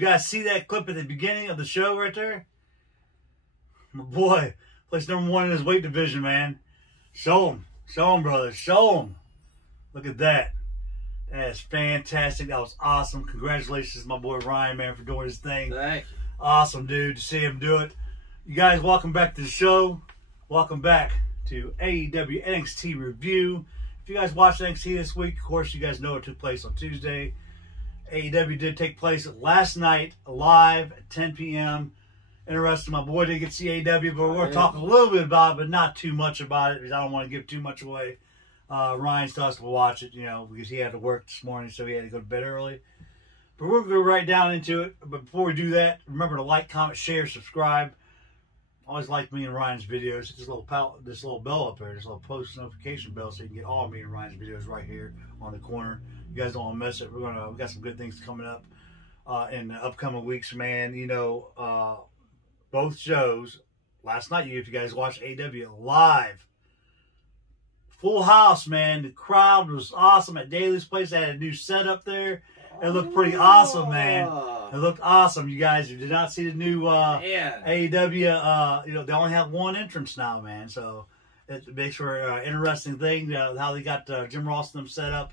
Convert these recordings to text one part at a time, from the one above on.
you guys see that clip at the beginning of the show right there? My boy, placed #1 in his weight division, man. Show him. Show him, brother. Show him. Look at that. That is fantastic. That was awesome. Congratulations, my boy Ryan, man, for doing his thing. Thank you. Awesome, dude, to see him do it. You guys, welcome back to the show. Welcome back to AEW NXT Review. If you guys watched NXT this week, of course, you guys know it took place on Tuesday. AEW did take place last night, live at 10 p.m. Interesting, my boy didn't get to see AEW, but we're going to talk a little bit about it, but not too much about it, because I don't want to give too much away. Ryan still has to watch it, you know, because he had to work this morning, so he had to go to bed early. But we're going to go right down into it. But before we do that, remember to like, comment, share, subscribe. Always like me and Ryan's videos. Hit this little bell up there, this little post notification bell, so you can get all of me and Ryan's videos right here on the corner. You guys don't want to miss it. We got some good things coming up in the upcoming weeks, man. You know, both shows last night. If you guys watched AEW live, full house, man. The crowd was awesome at Daly's place. They had a new setup there. It looked pretty awesome, man. It looked awesome. You guys, if you did not see the new AEW, you know, they only have one entrance now, man. So it makes for an interesting thing, how they got Jim Ross and them set up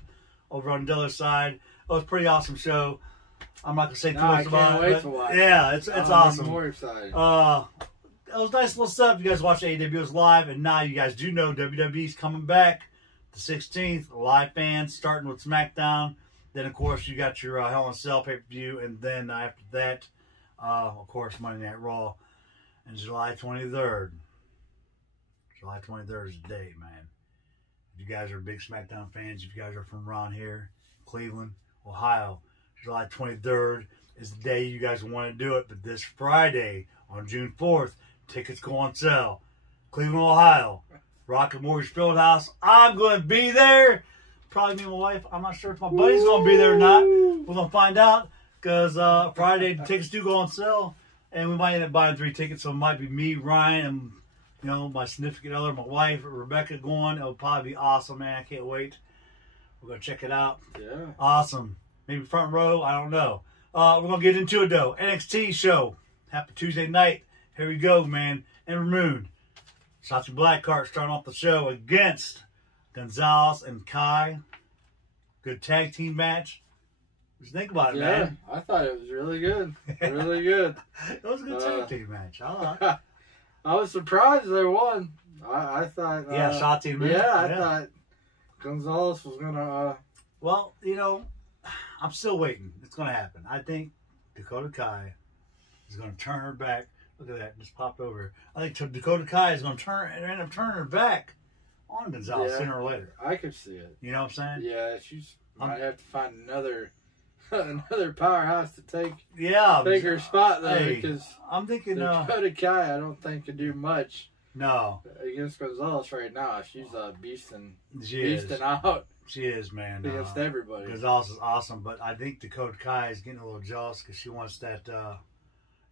over on the other side. It was a pretty awesome show. I'm not going to say too much about it. Yeah, it's awesome. I'm more excited. It was nice little stuff. You guys watched AEW was live, and now you guys do know WWE's coming back the 16th. Live fans starting with SmackDown. Then, of course, you got your Hell in a Cell pay-per-view, and then after that, of course, Monday Night Raw. And July 23rd. July 23rd is the day, man. If you guys are big SmackDown fans, if you guys are from around here, Cleveland, Ohio, July 23rd is the day you guys want to do it. But this Friday, on June 4th, tickets go on sale. Cleveland, Ohio, Rocket Mortgage Fieldhouse. I'm going to be there. Probably me and my wife. I'm not sure if my buddy's going to be there or not. We're going to find out, because Friday the tickets do go on sale, and we might end up buying 3 tickets. So it might be me, Ryan, and you know, my significant other, my wife, Rebecca, going. It'll probably be awesome, man. I can't wait. We're going to check it out. Yeah. Awesome. Maybe front row. I don't know. We're going to get into it, though. NXT show. Happy Tuesday night. Here we go, man. Ember Moon. Shotzi Blackheart starting off the show against Gonzalez and Kai. Good tag team match. Just think about it, man. I thought it was really good. Really good. It was a good tag team match. I was surprised they won. I thought... Shotzi and Moon. I thought Gonzalez was going to... Well, you know, I'm still waiting. It's going to happen. I think Dakota Kai is going to turn her back. Look at that. Just popped over. I think Dakota Kai is going to end up turning her back on Gonzalez sooner or later. I could see it. You know what I'm saying? Yeah, she's might have to find another powerhouse to take her spot there, because I'm thinking Dakota Kai, I don't think can do much. No, against Gonzalez right now. She's beasting out. She is, man. Against everybody. Gonzalez is awesome, but I think Dakota Kai is getting a little jealous because she wants that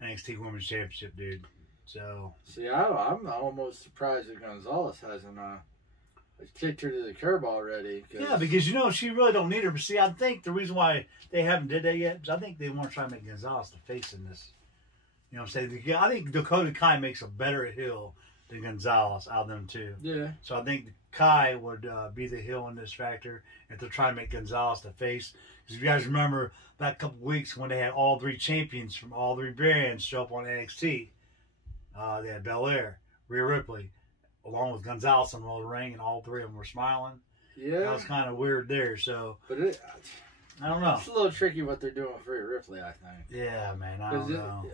NXT Women's Championship, dude. So see, I'm almost surprised that Gonzalez hasn't kicked her to the curb already. Yeah, because, you know, she really don't need her. But see, I think the reason why they haven't did that yet is I think they want to try to make Gonzalez the face in this. You know what I'm saying? I think Dakota Kai makes a better heel than Gonzalez out of them two. Yeah. So I think Kai would be the heel in this factor if they're trying to make Gonzalez the face. Because if you guys remember that couple weeks when they had all 3 champions from all 3 brands show up on NXT, they had Belair, Rhea Ripley, along with Gonzalez in the ring, and all 3 of them were smiling. Yeah. That was kind of weird there. So, but I don't know. It's a little tricky what they're doing with Rhea Ripley, I think. Yeah, man. I don't know.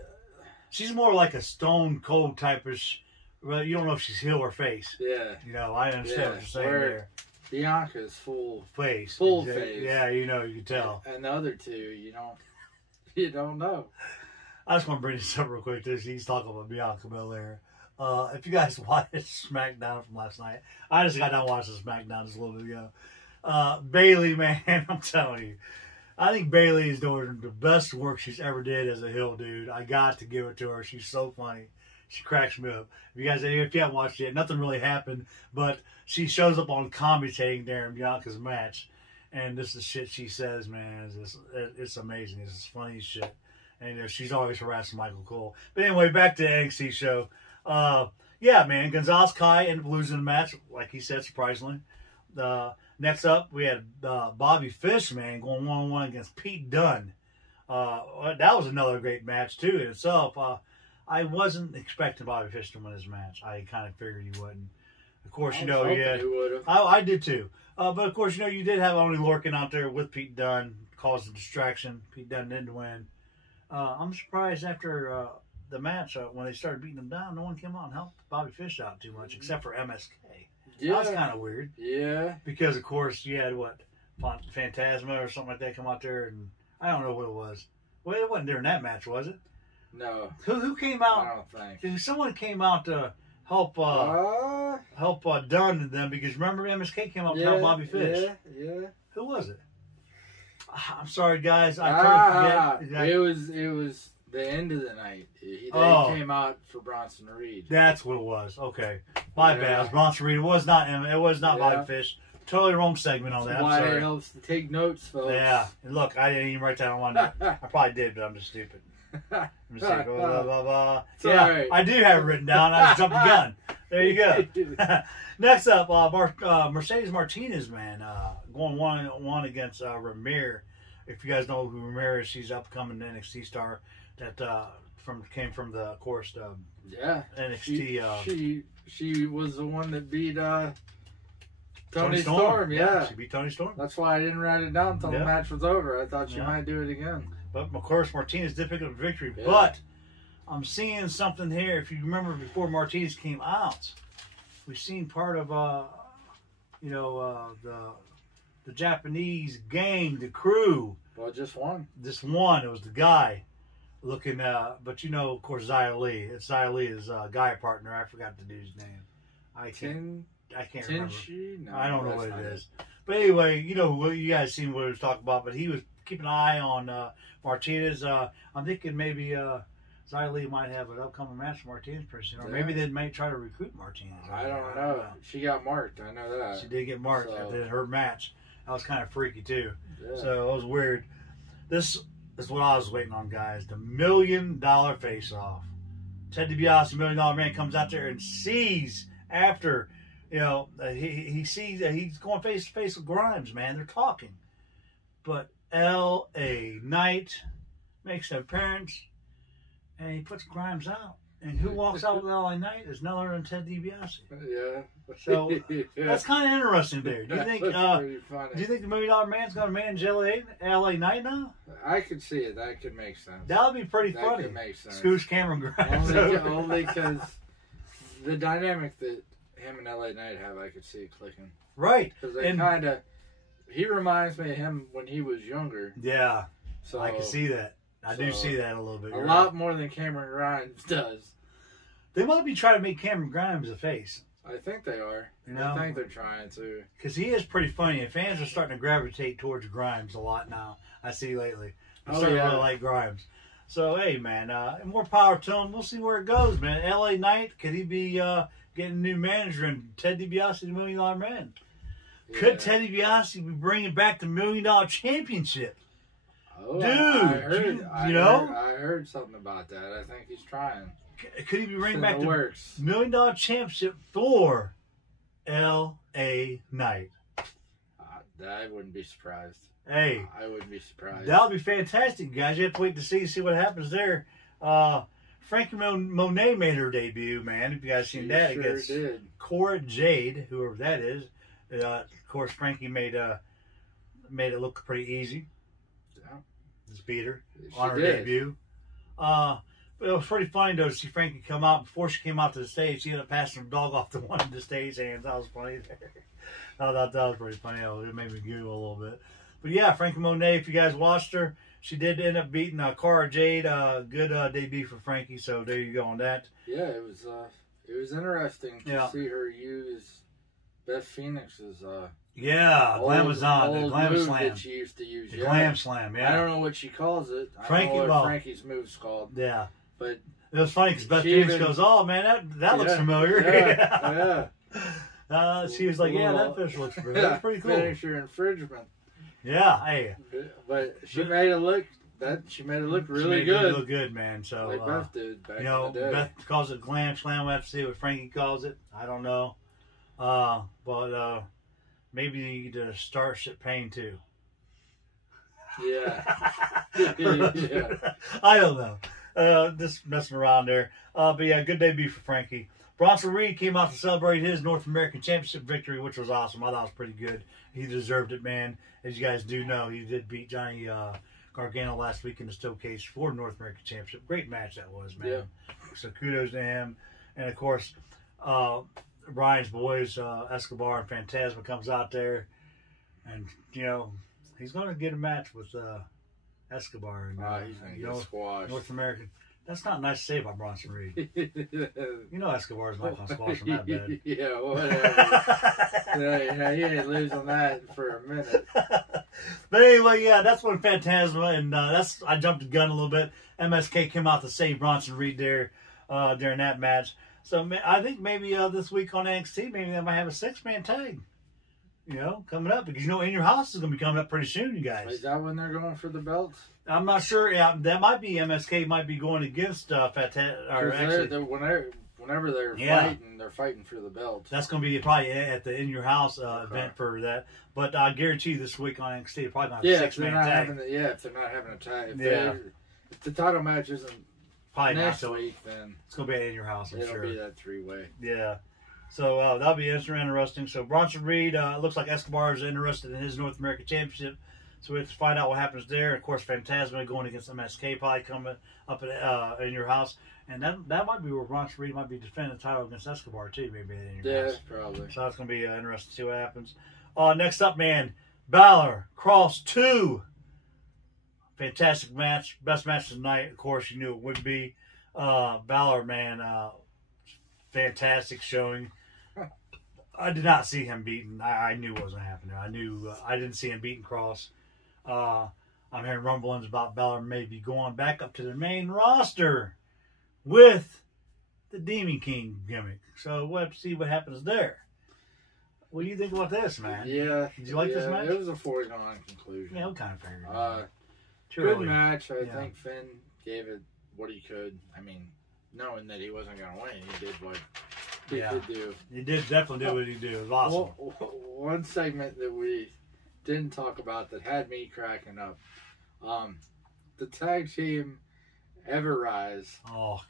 She's more like a Stone Cold type-ish. Well, you don't know if she's heel or face. Yeah. You know, I understand what you're saying there. Bianca's full face. Full face. Yeah, you know, you can tell. And the other 2, you don't know. I just want to bring this up real quick. He's talking about Bianca Belair. If you guys watched SmackDown from last night, I just got done watching SmackDown just a little bit ago. Bayley, man, I'm telling you, I think Bayley is doing the best work she's ever did as a heel, dude. I got to give it to her. She's so funny. She cracks me up. If you haven't watched it, nothing really happened, but she shows up on commentating during Bianca's match, and this is shit she says, man. It's amazing. It's funny as shit. And she's always harassing Michael Cole. But anyway, back to the NXT show. Yeah, man, Gonzalez Kai ended up losing the match, like he said, surprisingly. Next up, we had Bobby Fish, man, going 1-on-1 against Pete Dunne. That was another great match, too, in itself. I wasn't expecting Bobby Fish to win his match. I kind of figured he wouldn't. Of course, you know, I did, too. But, of course, you know, you did have Oney Lorcan out there with Pete Dunne, caused a distraction. Pete Dunne didn't win. I'm surprised after the match, when they started beating him down, no one came out and helped Bobby Fish out too much, except for MSK. Yeah. That was kind of weird. Yeah. Because, of course, you had, Phantasma or something like that come out there, and I don't know what it was. Well, it wasn't during that match, was it? No. Who came out? I don't think. Someone came out to help Dunne and them, because remember MSK came out to help Bobby Fish? Yeah. Who was it? I'm sorry, guys. I totally forget. Exactly. It was the end of the night. They came out for Bronson Reed. That's what it was. Okay, my bad. It was Bronson Reed. It was not Bobby Fish. Totally wrong segment on that. That's why it helps to take notes, folks. Yeah. And look, I didn't even write that on my note. I probably did, but I'm just stupid. Let me see. Blah, blah, blah. Yeah, right. I do have it written down. I just jumped the gun. There you go. Next up, Mercedes Martinez, man, going 1-on-1 against Ramir. If you guys know who Ramir is, she's upcoming NXT star that came from the, of course, NXT. She was the one that beat Toni Storm. Yeah, she beat Toni Storm. That's why I didn't write it down until the match was over. I thought she might do it again. But of course, Martinez did pick up a victory. Yeah. But I'm seeing something here. If you remember, before Martinez came out, we've seen part of the Japanese gang, the crew. Well, just one. Just one. It was the guy looking. But you know, of course, Xia Li. It's Xia Li, his guy partner. I forgot the dude's name. I can't remember. No, I don't know what it is. But anyway, you know, you guys seen what he was talking about. But he was keeping an eye on Martinez. I'm thinking maybe Xia Li might have an upcoming match for Martinez pretty soon. Or maybe they might try to recruit Martinez. I don't know. She got marked. I know that. She did get marked after her match. That was kind of freaky, too. Yeah. So it was weird. This is what I was waiting on, guys. The $1 million face-off. Ted DiBiase, $1 Million Man, comes out there and sees after, you know, he sees that he's going face-to-face with Grimes, man. They're talking. But L.A. Knight makes an appearance, and he puts Grimes out. And who walks out with L.A. Knight is none other than Ted DiBiase. Yeah. So that's kind of interesting there. Do you think? Do you think the $1 Million Man's going to manage L.A. Knight now? I could see it. That could make sense. That would be pretty funny. That could make sense. Scooch Cameron Grimes. Only because the dynamic that him and L.A. Knight have, I could see it clicking. Right. Because they kind of. He reminds me of him when he was younger. Yeah. So I can see that. I do see that a little bit. A lot more than Cameron Grimes does. They might be trying to make Cameron Grimes a face. I think they are. You know? I think they're trying to. Because he is pretty funny, and fans are starting to gravitate towards Grimes a lot now. I see lately. I'm starting to really like Grimes. So, hey, man, more power to him. We'll see where it goes, man. L.A. Knight, could he be getting a new manager and Ted DiBiase, the $1 Million Man? Yeah. Could Ted DiBiase be bringing back the $1 Million Championship? Oh, dude, I heard something about that. I think he's trying. Could he be bringing back the $1 Million Championship for L.A. Knight? I wouldn't be surprised. Hey, I wouldn't be surprised. That would be fantastic, guys. You have to wait to see what happens there. Frankie Monet made her debut, man. If you guys seen that, against Cora Jade, whoever that is. Of course, Frankie made it look pretty easy. Yeah, just beat her on her debut. But it was pretty funny, though, to see Frankie come out. Before she came out to the stage, she ended up passing her dog off to one of the stage hands. That was funny there. I thought that was pretty funny. It made me giggle a little bit. But, yeah, Frankie Monet, if you guys watched her, she did end up beating Cara Jade. Good debut for Frankie, so there you go on that. Yeah, it was interesting to see her use Beth Phoenix's Glamazon, the Glam Slam that she used to use. The Glam Slam, yeah. I don't know what she calls it. I don't know what Frankie's move's called. Yeah. But it was funny because Beth Phoenix goes, "Oh man, that looks familiar." Yeah. She was like, "Yeah, that fish looks familiar." That's pretty cool. Finisher infringement. Yeah, hey. But she made it look. she made it look really good. It look good, man. So like Beth did back you know, in the day. Beth calls it glam slam. We'll have to see what Frankie calls it. I don't know, but maybe you need to Starship Pain too. Yeah. Yeah. I don't know. Just messing around there. But yeah, good debut for Frankie. Bronson Reed came out to celebrate his North American Championship victory, which was awesome. I thought it was pretty good. He deserved it, man. As you guys do know, he did beat Johnny Gargano last week in the Steel Cage for the North American Championship. Great match that was, man. Yeah. So kudos to him. And, of course, Brian's boys, Escobar and Phantasma, comes out there. And, you know, he's going to get a match with Escobar. And, he's going to get squashed. North American. That's not nice to say about Bronson Reed. You know Escobar's not going to squash him that bad. Yeah, whatever. He ain't losing that for a minute. But anyway, yeah, that's when Phantasma, and I jumped the gun a little bit. MSK came out to save Bronson Reed there during that match. So I think maybe this week on NXT, maybe they might have a 6-man tag. You know, coming up, because you know In Your House is going to be coming up pretty soon, you guys. Is that when they're going for the belts? I'm not sure. Yeah, that might be MSK might be going against Phantasma. Whenever they're fighting for the belts. That's going to be probably at the In Your House event for that. But I guarantee you this week on NXT, they're probably not a 6-man tag. If they're not having a tag. If the title match isn't probably next week, then it's going to be at In Your House, I'm sure. It'll be that 3-way. Yeah. So that'll be interesting. So Bronson Reed, looks like Escobar is interested in his North American Championship. So we have to find out what happens there. Of course, Phantasma going against MSK probably coming up In Your House. And that might be where Bronson Reed might be defending the title against Escobar too, maybe In Your House. Yeah, probably. So that's going to be interesting to see what happens. Next up, man, Balor, Cross 2. Fantastic match. Best match of the night. Of course, you knew it would be. Balor, man, fantastic showing. I did not see him beaten. I knew it wasn't happening. I didn't see him beating Cross. I'm hearing rumblings about Balor maybe going back up to the main roster with the Demon King gimmick. So we'll have to see what happens there. What do you think about this, man? Yeah. Did you like this match? It was a foregone conclusion. Yeah, we kind of figured. Good match. I think Finn gave it what he could. I mean, knowing that he wasn't going to win, he did what he could do. He did definitely do what he did. It was awesome. One segment that we didn't talk about that had me cracking up. The tag team Everrise. Oh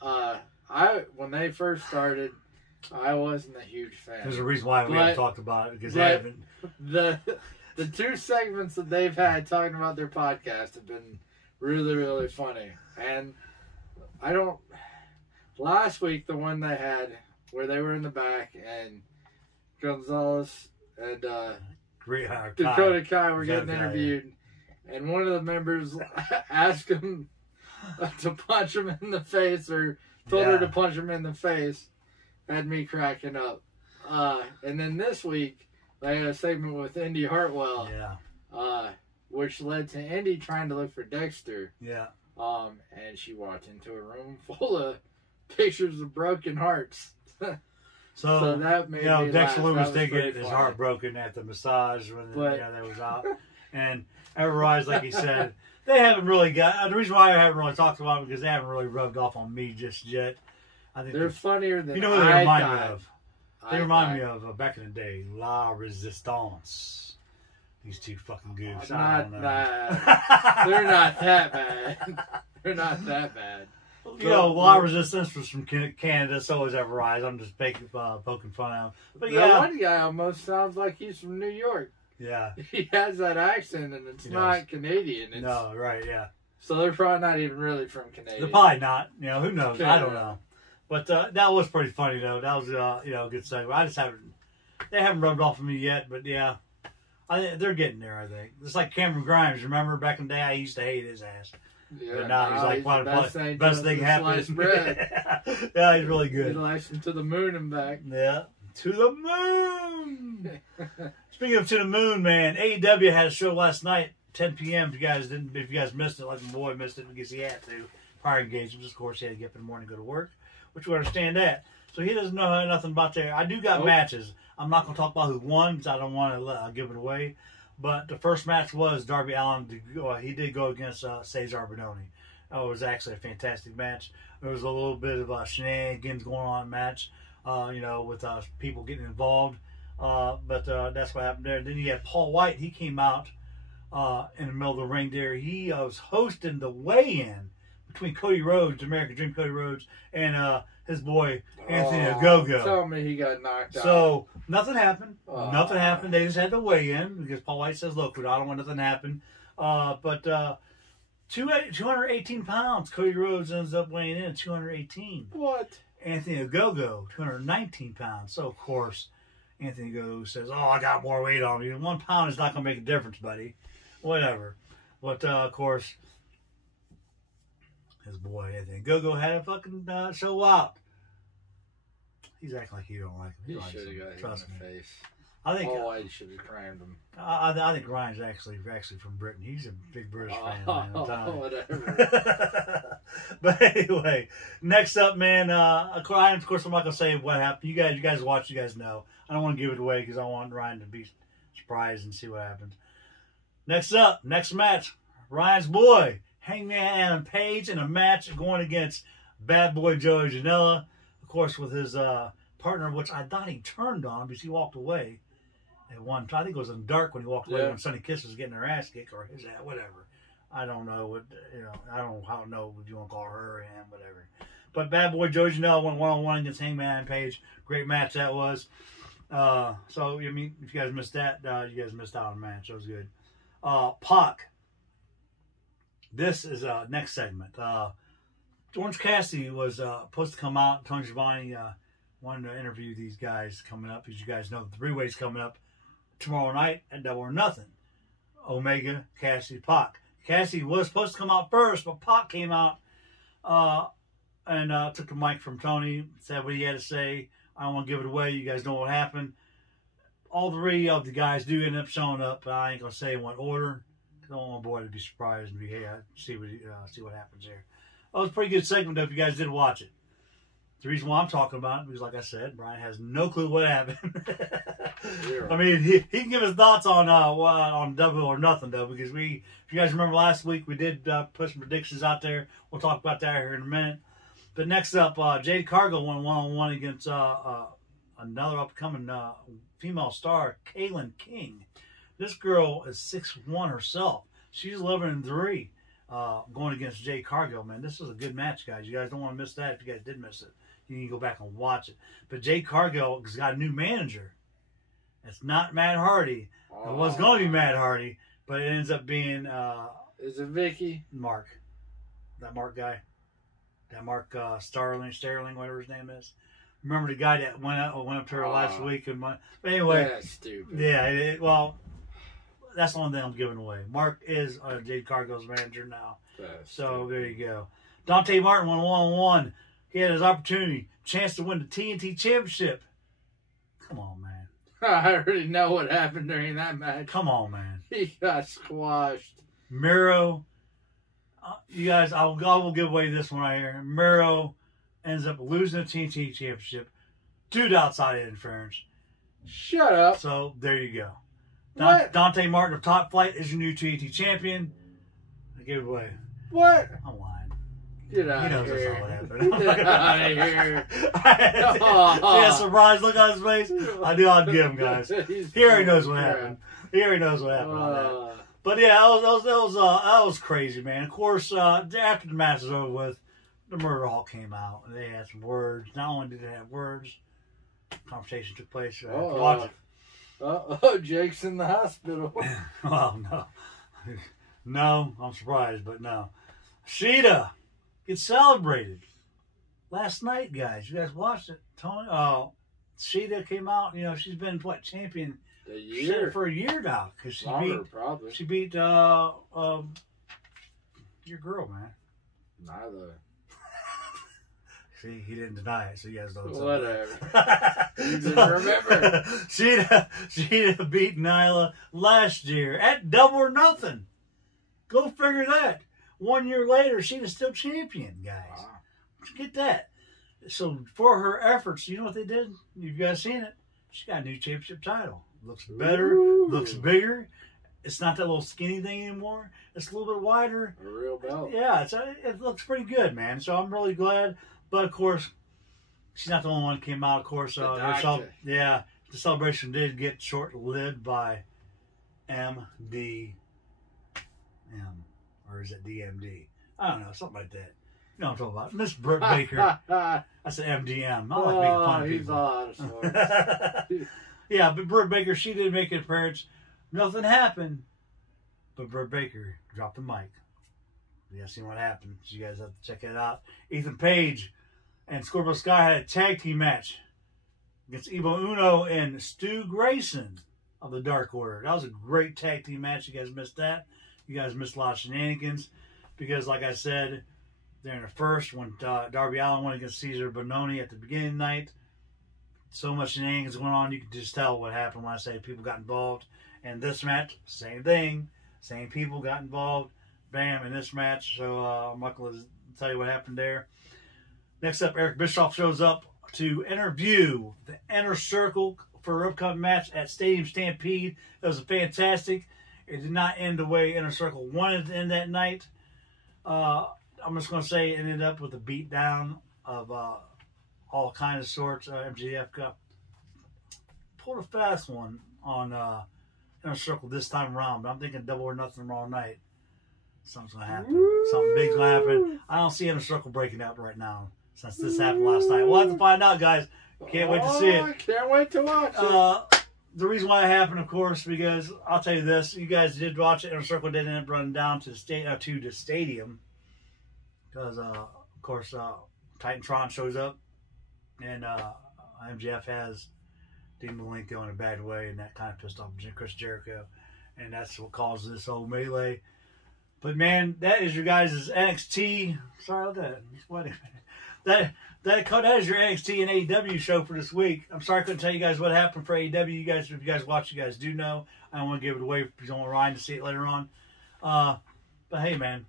God. When they first started, I wasn't a huge fan. There's a reason why we haven't talked about it, because they haven't. The 2 segments that they've had talking about their podcast have been really, really funny. And last week, the one they had where they were in the back and Gonzalez and Dakota Kai were getting interviewed. And one of the members asked him to punch him in the face, or told her to punch him in the face. Had me cracking up. And then this week, they had a segment with Indy Hartwell. Which led to Indy trying to look for Dexter. And she walked into a room full of pictures of broken hearts. So that made me Dexter laugh. Lumis did get his heart broken at the massage when that was out. And Everrise, like he said, they haven't really got. The reason why I haven't really talked about them because they haven't really rubbed off on me just yet. I think they're funnier than you know who they remind me of. They remind me of back in the day, La Resistance. These 2 fucking goofs. Not bad. They're not that bad. They're not that bad. You know, La Resistance was from Canada, so was Everrise. I'm just poking fun at him. But that one guy almost sounds like he's from New York. Yeah. He has that accent, and it's not Canadian. No, right, yeah. So they're probably not even really from Canada. They're probably not. You know, who knows? I don't know. But that was pretty funny, though. That was, a good segment. They haven't rubbed off on me yet, but yeah. They're getting there, I think. It's like Cameron Grimes. Remember back in the day, I used to hate his ass. Yeah, but now he's like one of the best thing happened. Yeah, he's really good. He likes him to the moon and back. Yeah, to the moon. Speaking of to the moon, man, AEW had a show last night, 10 p.m. If you guys missed it, like my boy missed it because he had to prior engagements. Of course, he had to get up in the morning and go to work, which we understand that. So he doesn't know nothing about that. I do got matches. I'm not going to talk about who won because I don't want to give it away. But the first match was Darby Allin. He did go against Cesar Bononi. It was actually a fantastic match. There was a little bit of shenanigans going on in the match, with people getting involved. But that's what happened there. Then you had Paul White. He came out in the middle of the ring there. He was hosting the weigh-in between Cody Rhodes, American Dream Cody Rhodes, and his boy Anthony Ogogo. Tell me he got knocked out. So nothing happened. Nothing happened. They just had to weigh in because Paul White says, "Look, I don't want nothing to happen." But 218 pounds. Cody Rhodes ends up weighing in at 218. What? Anthony Ogogo, 219 pounds. So of course, Anthony Ogogo says, "Oh, I got more weight on me. 1 pound is not going to make a difference, buddy." Whatever. But of course, his boy Anthony Ogogo had a fucking show out. He's acting like he don't like him. He should have got him in the face. I think Paul White should have crammed him. I think Ryan's actually from Britain. He's a big British fan. Man, Whatever. But anyway, next up, man. Ryan, of course, I'm not gonna say what happened. You guys watch. You guys know. I don't want to give it away because I want Ryan to be surprised and see what happens. Next up, next match. Ryan's boy, Hangman Adam Page, in a match going against Bad Boy Joey Janela. Of course, with his partner, which I thought he turned on because he walked away. At one time, I think it was in dark when he walked away when Sonny Kiss was getting her ass kicked or his ass, whatever. I don't know what I don't know what you want to call her or him, whatever. But Bad Boy Joey Janela went 1-on-1 against Hangman Adam Page. Great match that was. So I mean, if you guys missed that, you guys missed out on the match. That was good. Pac. This is next segment. Orange Cassidy was supposed to come out. Tony Schiavone wanted to interview these guys coming up, because you guys know the three-way's coming up tomorrow night at Double or Nothing. Omega, Cassidy, Pac. Cassidy was supposed to come out first, but Pac came out and took the mic from Tony, said what he had to say. I don't want to give it away. You guys know what happened. All three of the guys do end up showing up, but I ain't going to say in what order. I don't want my boy to be surprised and see what happens there. That was a pretty good segment, though, if you guys did watch it. The reason why I'm talking about it, because like I said, Brian has no clue what happened. I mean, he can give his thoughts on Double or Nothing, though, because if you guys remember last week, we did put some predictions out there. We'll talk about that here in a minute. But next up, Jade Cargill went 1-on-1 against another upcoming female star, Kaylin King. This girl is 6'1" herself. She's 11-3 going against Jade Cargill, man. This is a good match, guys. You guys don't want to miss that. If you guys did miss it, you can go back and watch it. But Jade Cargill has got a new manager. It's not Matt Hardy. It was going to be Matt Hardy, but it ends up being... is it Vicky? Mark. That Mark guy. That Mark Sterling, whatever his name is. Remember the guy that went up to her last week and went... But anyway... That's stupid. Yeah, well... That's the only thing I'm giving away. Mark is Jade Cargill's manager now. So there you go. Dante Martin went 1-on-1. He had his opportunity, chance to win the TNT Championship. Come on, man. I already know what happened during that match. Come on, man. He got squashed. Miro, you guys, I will give away this one right here. Miro ends up losing the TNT Championship due to outside interference. Shut up. So there you go. What? Dante Martin of Top Flight is your new TNT champion. I give it away. What? I'm lying. Get out he knows of here. That's not what happened. Get out of here. See that surprise look on his face? I knew I'd give him, guys. He already knows what happened. He already knows what happened on that. But yeah, that was crazy, man. Of course, after the match was over with, the Murder Hawk came out and they had some words. Not only did they have words, conversation took place. Watch it. Jake's in the hospital. Well, no. No, I'm surprised, but no. Sheeta gets celebrated. Last night, guys. You guys watched it. Tony, Sheeta came out. You know, she's been, champion a year. For a year now. Because she beat your girl, man. Neither. See, he didn't deny it, so you guys don't. Whatever. You didn't remember. Sheeta beat Nyla last year at Double or Nothing. Go figure that. 1 year later, Sheeta's still champion, guys. Wow. Get that. So for her efforts, you know what they did? You guys seen it? She got a new championship title. Looks better, looks bigger. It's not that little skinny thing anymore. It's a little bit wider. A real belt. Yeah, it looks pretty good, man. So I'm really glad. But of course, she's not the only one that came out. Of course, the celebration did get short-lived by MDM, or is it DMD? I don't know, something like that. You know what I'm talking about. Miss Britt Baker. I said MDM. I like making fun of people. He's all out of Yeah, but Britt Baker, she did make an appearance. Nothing happened, but Britt Baker dropped the mic. You guys seen what happened? So you guys have to check it out. Ethan Page and Scorpio Sky had a tag team match against Evil Uno and Stu Grayson of the Dark Order. That was a great tag team match. You guys missed that. You guys missed a lot of shenanigans because, like I said, during the first, when Darby Allin went against Cesar Bononi at the beginning of the night, so much shenanigans going on, you can just tell what happened when I say people got involved. And this match, same thing. Same people got involved. Bam, in this match. So I'm not going to tell you what happened there. Next up, Eric Bischoff shows up to interview the Inner Circle for an upcoming match at Stadium Stampede. It was fantastic. It did not end the way Inner Circle wanted to end that night. I'm just going to say it ended up with a beatdown of all kinds of sorts. MJF pulled a fast one on Inner Circle this time around, but I'm thinking Double or Nothing tomorrow night. Something's going to happen. Woo! Something big's going to happen. I don't see Inner Circle breaking out right now since this happened last night. We'll have to find out, guys. Can't wait to see it. Can't wait to watch it. The reason why it happened, of course, because I'll tell you this. You guys did watch it. Inner Circle did end up running down to the stadium because, of course, Titantron shows up and MJF has Dean Malenko in a bad way, and that kind of pissed off Chris Jericho, and that's what caused this whole melee. But man, that is your guys' NXT. Sorry about that. I'm sweating. That is your NXT and AEW show for this week. I'm sorry I couldn't tell you guys what happened for AEW. You guys, if you guys watch, you guys do know. I don't want to give it away if you don't want Ryan to see it later on. But hey, man,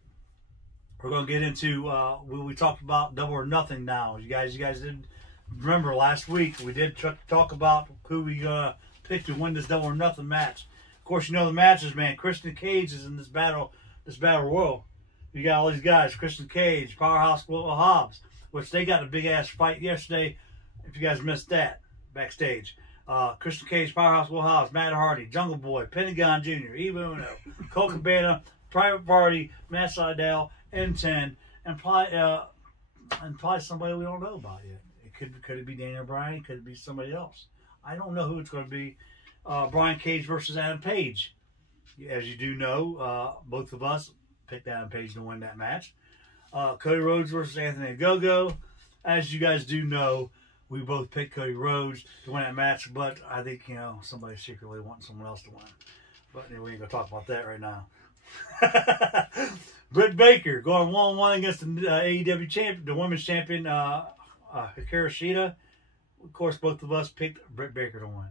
we're gonna get into we talked about Double or Nothing now. You guys did remember last week we did talk about who we gonna pick to win this Double or Nothing match. Of course, you know the matches, man. Christian Cage is in this battle royal. You got all these guys: Christian Cage, Powerhouse Will Hobbs, which they got a big ass fight yesterday. If you guys missed that backstage, Christian Cage, Powerhouse Will Hobbs, Matt Hardy, Jungle Boy, Pentagon Jr., Evil Uno, Colt Cabana, Private Party, Matt Sydal, N10, and probably somebody we don't know about yet. Could it be Daniel Bryan? Could it be somebody else? I don't know who it's going to be. Brian Cage versus Adam Page. As you do know, both of us picked Adam Page to win that match. Cody Rhodes versus Anthony Ogogo. As you guys do know, we both picked Cody Rhodes to win that match, but I think, somebody secretly wants someone else to win. But anyway, we ain't going to talk about that right now. Britt Baker going 1-1 against the AEW champion, the women's champion, Hikaru Shida. Of course, both of us picked Britt Baker to win.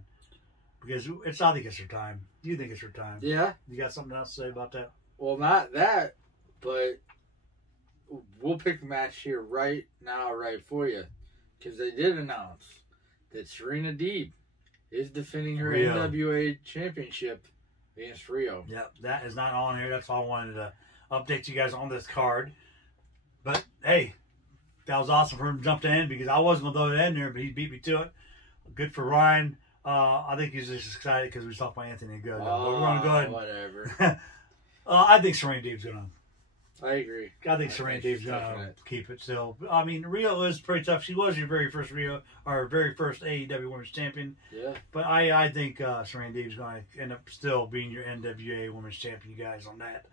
Because I think it's her time. You think it's her time? Yeah. You got something else to say about that? Well, not that, but we'll pick the match here right now, right for you. Because they did announce that Serena Deeb is defending her NWA championship against Rio. Yep, that is not on here. That's all I wanted to update you guys on this card. But, hey, that was awesome for him to jump in because I wasn't going to throw it in there, but he beat me to it. Good for Ryan. I think he's just excited because we talked about Anthony Good. But we're going to go ahead. Whatever. I think Serena Deeb's going to. I agree. I think Serena Deeb's going to keep it still. I mean, Rio is pretty tough. She was your very first AEW Women's Champion. Yeah. But I think Serena Deeb's going to end up still being your NWA Women's Champion, you guys, on that.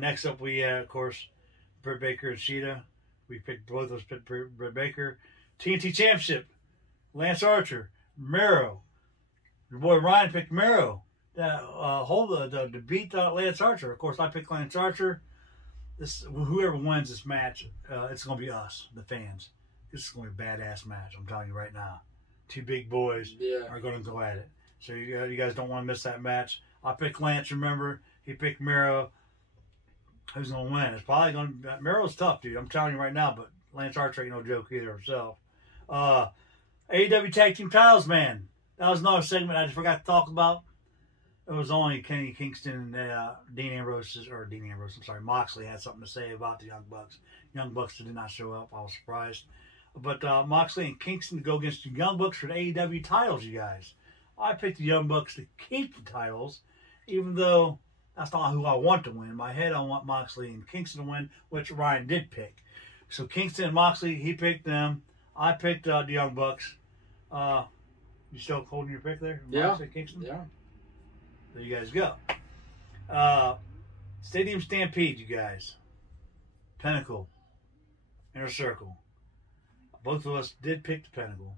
Next up, we of course, Britt Baker and Shida. We picked both of us picked Britt Baker. TNT Championship, Lance Archer, Miro. Your boy Ryan picked Miro to beat Lance Archer. Of course, I picked Lance Archer. Whoever wins this match, it's going to be us, the fans. This is going to be a badass match. I'm telling you right now. Two big boys are going to go at it. So you guys don't want to miss that match. I picked Lance. Remember, he picked Miro. Who's going to win? It's probably going to be... Miro's tough, dude. I'm telling you right now, but Lance Archer ain't no joke either himself. AEW Tag Team Titles, man. That was another segment I just forgot to talk about. it was only Kenny Kingston and Moxley had something to say about the Young Bucks. Young Bucks did not show up. I was surprised. But Moxley and Kingston to go against the Young Bucks for the AEW titles, you guys. I picked the Young Bucks to keep the titles, even though that's not who I want to win. In my head, I want Moxley and Kingston to win, which Ryan did pick. So Kingston and Moxley, he picked them. I picked the Young Bucks. You still holding your pick there? Yeah. Moxley, Kingston? Yeah. There you guys go. Stadium Stampede, you guys. Pinnacle. Inner Circle. Both of us did pick the Pinnacle.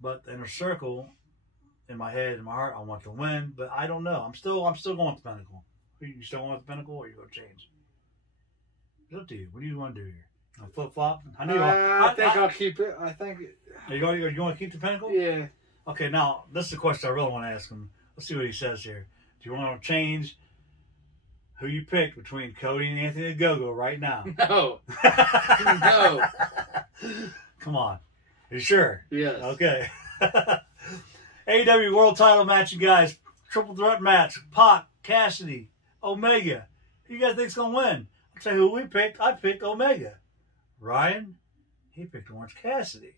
But the Inner Circle, in my head, in my heart, I want to win. But I don't know. I'm still going with the Pinnacle. You still going with the Pinnacle, or are you going to change? It's up to you. What do you want to do here? Flip flop? I think I'll keep it. I think. Are you going to keep the Pinnacle? Yeah. Okay, now this is the question I really want to ask him. Let's see what he says here. Do you want to change who you picked between Cody and Anthony Ogogo right now? No. No. Come on. Are you sure? Yes. Okay. AEW World Title match, you guys. Triple threat match. Pac, Cassidy, Omega. Who you guys think's going to win? I'll tell you who we picked. I picked Omega. Ryan, he picked Orange Cassidy.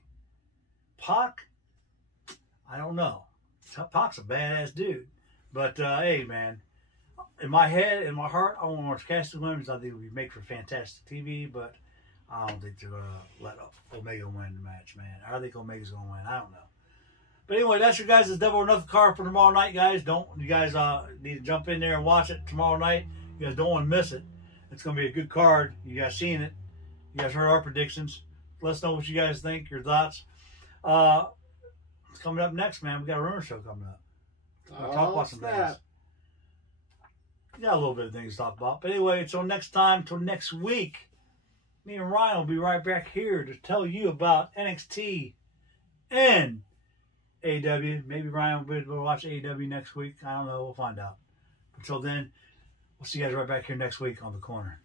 Pac, I don't know. Pac's a badass dude. But, hey, man, in my head, in my heart, I want Orange Cassidy to win because I think it would be made for fantastic TV, but I don't think they're going to let Omega win the match, man. I think Omega's going to win. I don't know. But anyway, that's your guys' Double or Nothing card for tomorrow night, guys. You guys need to jump in there and watch it tomorrow night. You guys don't want to miss it. It's going to be a good card. You guys seen it. You guys heard our predictions. Let us know what you guys think, your thoughts. It's coming up next, man. We got a rumor show coming up. We'll talk about some things. We got a little bit of things to talk about. But anyway, until next time, until next week, me and Ryan will be right back here to tell you about NXT and AEW. Maybe Ryan will watch AEW next week. I don't know. We'll find out. Until then, we'll see you guys right back here next week on The Corner.